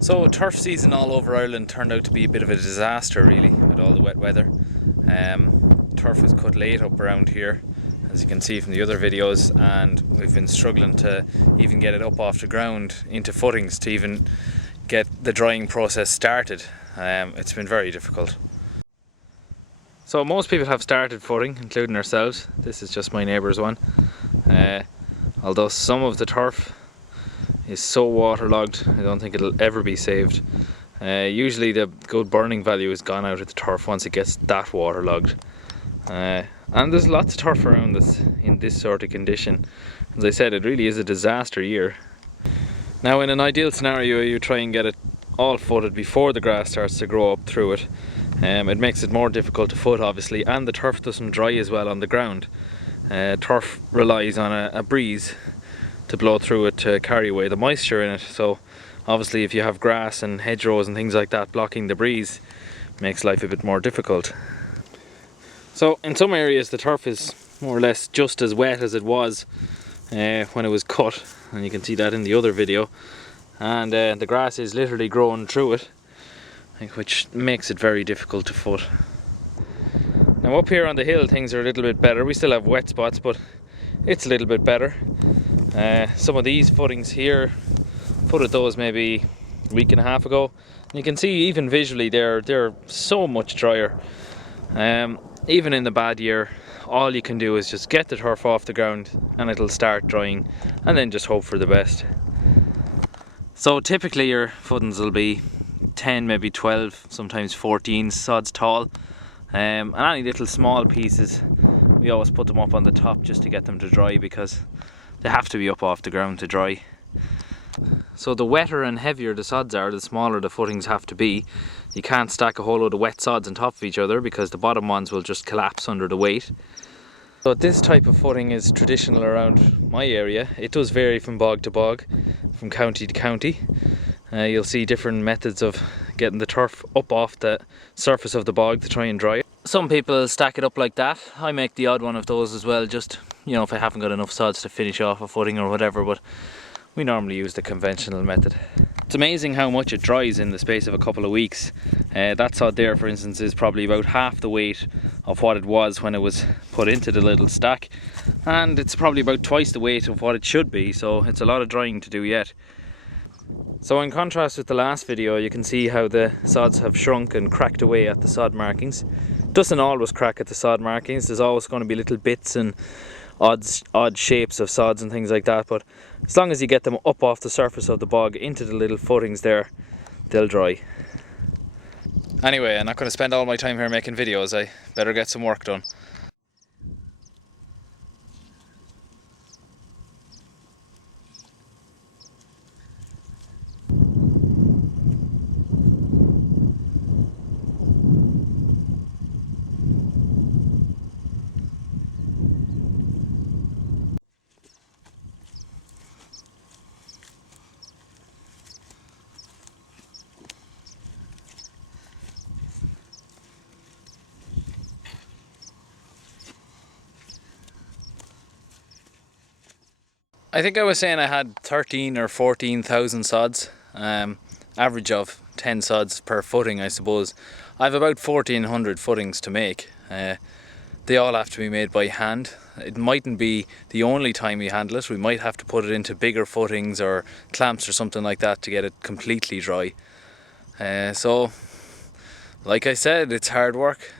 So turf season all over Ireland turned out to be a bit of a disaster really with all the wet weather. Turf was cut late up around here, as you can see from the other videos, and we've been struggling to even get it up off the ground into footings to even get the drying process started. It's been very difficult. So most people have started footing, including ourselves. This is just my neighbour's one. Although some of the turf is so waterlogged, I don't think it'll ever be saved. Usually the good burning value is gone out of the turf once it gets that waterlogged. And there's lots of turf around that's in this sort of condition. As I said, it really is a disaster year. Now in an ideal scenario you try and get it all footed before the grass starts to grow up through it. It makes it more difficult to foot obviously, and the turf doesn't dry as well on the ground. Turf relies on a breeze to blow through it to carry away the moisture in it, so obviously if you have grass and hedgerows and things like that blocking the breeze, it makes life a bit more difficult. So in some areas the turf is more or less just as wet as it was when it was cut, and you can see that in the other video, and the grass is literally growing through it, which makes it very difficult to foot. Now up here on the hill things are a little bit better. We still have wet spots, but it's a little bit better. Some of these footings here, footed those maybe a week and a half ago. You can see even visually they're so much drier. Even in the bad year, all you can do is just get the turf off the ground and it'll start drying, and then just hope for the best. So typically your footings will be 10, maybe 12, sometimes 14 sods tall. And any little small pieces, we always put them up on the top just to get them to dry, because they have to be up off the ground to dry. So the wetter and heavier the sods are, the smaller the footings have to be. You can't stack a whole load of wet sods on top of each other because the bottom ones will just collapse under the weight. So this type of footing is traditional around my area. It does vary from bog to bog, from county to county. You'll see different methods of getting the turf up off the surface of the bog to try and dry it. Some people stack it up like that. I make the odd one of those as well, just, you know, if I haven't got enough sods to finish off a footing or whatever, but we normally use the conventional method. It's amazing how much it dries in the space of a couple of weeks. That sod there, for instance, is probably about half the weight of what it was when it was put into the little stack, and it's probably about twice the weight of what it should be, so it's a lot of drying to do yet. So in contrast with the last video, you can see how the sods have shrunk and cracked away at the sod markings. It doesn't always crack at the sod markings. There's always going to be little bits and odd shapes of sods and things like that, but as long as you get them up off the surface of the bog into the little footings there, they'll dry. Anyway, I'm not going to spend all my time here making videos. I better get some work done. I think I was saying I had 13 or 14,000 sods, average of 10 sods per footing I suppose. I have about 1,400 footings to make. They all have to be made by hand. It mightn't be the only time we handle it. We might have to put it into bigger footings or clamps or something like that to get it completely dry. So, like I said, it's hard work.